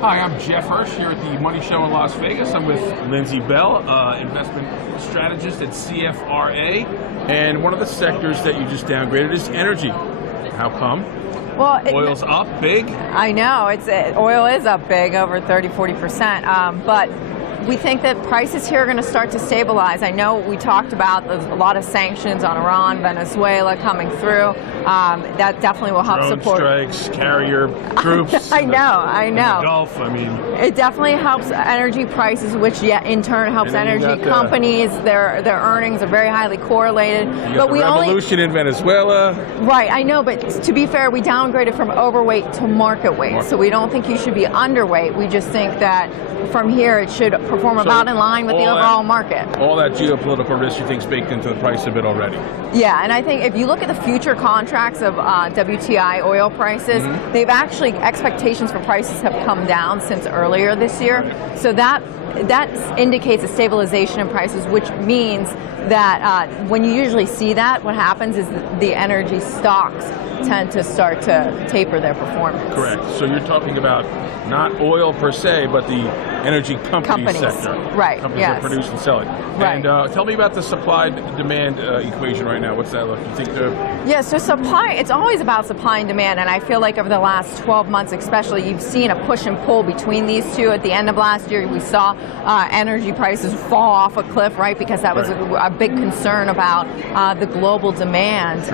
Hi, I'm Jeff Hirsch here at the Money Show in Las Vegas. I'm with Lindsey Bell, investment strategist at CFRA. And one of the sectors that you just downgraded is energy. How come? Well, oil's up big. I know oil is up big, over 30–40%. But we think that prices here are going to start to stabilize. I know we talked about a lot of sanctions on Iran, Venezuela coming through. That definitely will help Drone support strikes, carrier troops. I know. In the Gulf. I mean, it definitely helps energy prices, which in turn helps energy companies. Their earnings are very highly correlated. But we revolution in Venezuela. Right, I know, but to be fair, we downgraded from overweight to market weight. So we don't think you should be underweight. We just think that from here it should perform about in line with the overall market. All that geopolitical risk you think is baked into the price of it already? Yeah, and I think if you look at the future contracts of WTI oil prices, they've actually, expectations for prices have come down since earlier this year. Right. So that indicates a stabilization in prices, which means that when you usually see that, what happens is the energy stocks tend to start to taper their performance. Correct. So you're talking about not oil per se, but the energy companies sector. Right. Companies that produce and sell it. Right. And tell me about the supply-demand equation right now. What's that look? You think Yeah, so supply, it's always about supply and demand, and I feel like over the last 12 months especially, you've seen a push and pull between these two. At the end of last year, we saw energy prices fall off a cliff, right, because that was a big concern about the global demand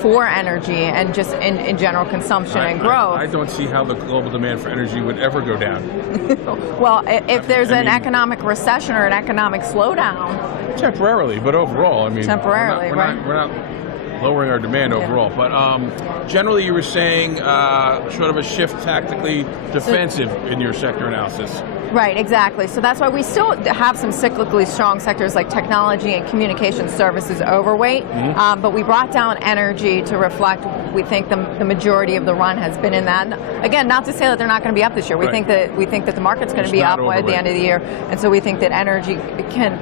for energy and just in general consumption and growth. I don't see how the global demand for energy would ever go down. Well, if there's an economic recession or an economic slowdown. Temporarily, but overall, I mean. Temporarily, we're not lowering our demand overall. But generally, you were saying sort of a shift tactically defensive in your sector analysis. Right, exactly. So that's why we still have some cyclically strong sectors like technology and communication services overweight, but we brought down energy to reflect, we think the majority of the run has been in that. Again, not to say that they're not going to be up this year. We think that the market's going to be up at the end of the year, and so we think that energy can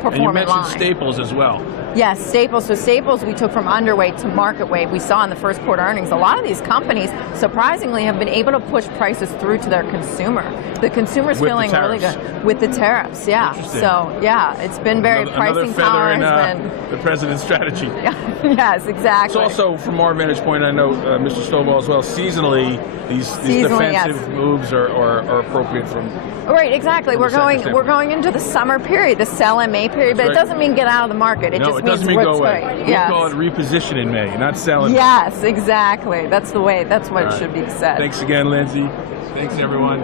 perform in line. And you mentioned staples as well. Yes, staples. So staples we took from underweight to market weight. We saw in the first quarter earnings, a lot of these companies, surprisingly, have been able to push prices through to their consumer. The consumer's feeling really good with the tariffs. Yeah. So yeah, it's been very pricing power has been the president's strategy. Yes, exactly. It's also, from our vantage point, I know Mr. Stovall as well. Seasonally, these defensive moves are appropriate from. Right, exactly. We're going into the summer period, the sell in May period, but it doesn't mean get out of the market. It just means go away. We call it reposition in May, not sell in May. Yes, exactly. That's the way. That's what should be said. Thanks again, Lindsey. Thanks, everyone.